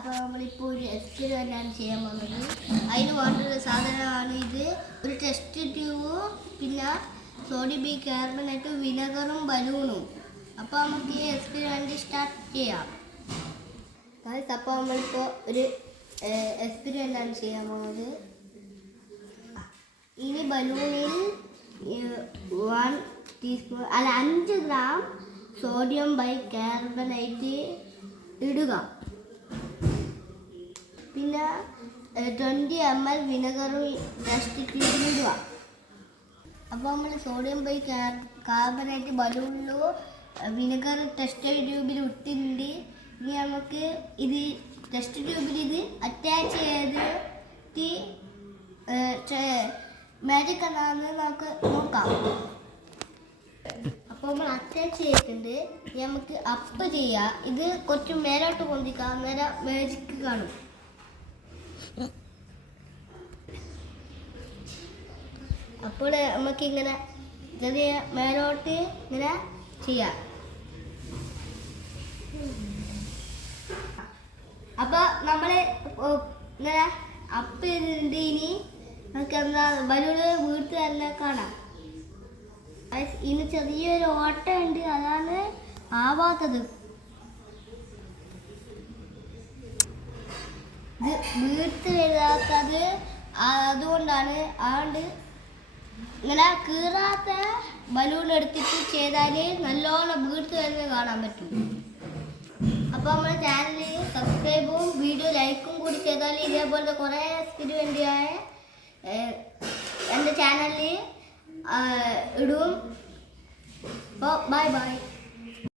അപ്പോൾ നമ്മളിപ്പോൾ ഒരു എക്സ്പെരിമെൻ്റാണ് ചെയ്യാൻ പോകുന്നത്. അതിന് വേണ്ടൊരു സാധനമാണ് ഇത്. ഒരു ടെസ്റ്റ് ട്യൂബും പിന്നെ സോഡിയം ബൈകാർബണേറ്റും വിനെഗറും ബലൂണും. അപ്പോൾ നമുക്ക് ഈ എക്സ്പെരിമെൻ്റ് സ്റ്റാർട്ട് ചെയ്യാം. അപ്പോൾ നമ്മളിപ്പോൾ ഒരു എക്സ്പെരിമെൻ്റാണ് ചെയ്യാൻ പോകുന്നത്. ഇനി ബലൂണിൽ 1 ടീസ്പൂൺ 5 ഗ്രാം സോഡിയം ബൈകാർബണേറ്റ് ഇടുക. പിന്നെ 20 ml വിനെഗറും ടെസ്റ്റ് ട്യൂബിൽ ഇടുക. അപ്പോൾ നമ്മൾ സോഡിയം ബൈകാർബണേറ്റ് ബലൂണിലോ വിനെഗർ ടെസ്റ്റ് ട്യൂബിൽ ഇട്ടിട്ടുണ്ട്. ഇനി നമുക്ക് ഇത് ടെസ്റ്റ് ട്യൂബിൽ ഇത് അറ്റാച്ച് ചെയ്തിട്ട് മാജിക് എന്നാന്ന് നമുക്ക് നോക്കാം. അപ്പോൾ നമ്മൾ അറ്റാച്ച് ചെയ്തിട്ടുണ്ട്. നമുക്ക് അപ്പ് ചെയ്യാം. ഇത് കുറച്ച് മേലോട്ട് പൊന്തിക്കാം, അന്നേരം മാജിക് കാണും. അപ്പോൾ നമുക്കിങ്ങനെ ചെറിയ മേലോട്ട് ഇങ്ങനെ ചെയ്യാം. അപ്പോൾ നമ്മൾ ഇങ്ങനെ അപ്പ് ചെയ്തിട്ടുണ്ട്. ഇനി നമുക്ക് എന്താ ബലൂണ് വീട്ടിൽ തന്നെ കാണാം. ഇനി ചെറിയൊരു ഓട്ട ഉണ്ട്, അതാണ് ആവാത്തത്. ഇത് വീട്ടിൽ വരാത്തത് അതുകൊണ്ടാണ്. അതുകൊണ്ട് ഇങ്ങനെ കീറാത്ത ബലൂൺ എടുത്തിട്ട് ചെയ്താൽ നല്ലോണം വീട്ടിൽ തന്നെ കാണാൻ പറ്റും. അപ്പോൾ നമ്മുടെ ചാനൽ സബ്സ്ക്രൈബും വീഡിയോ ലൈക്കും കൂടി ചെയ്താൽ ഇതേപോലത്തെ കുറേ എക്സ്പെരിമെൻ്റായ എൻ്റെ ചാനലിൽ ഇടും. അപ്പോൾ ബൈ ബൈ.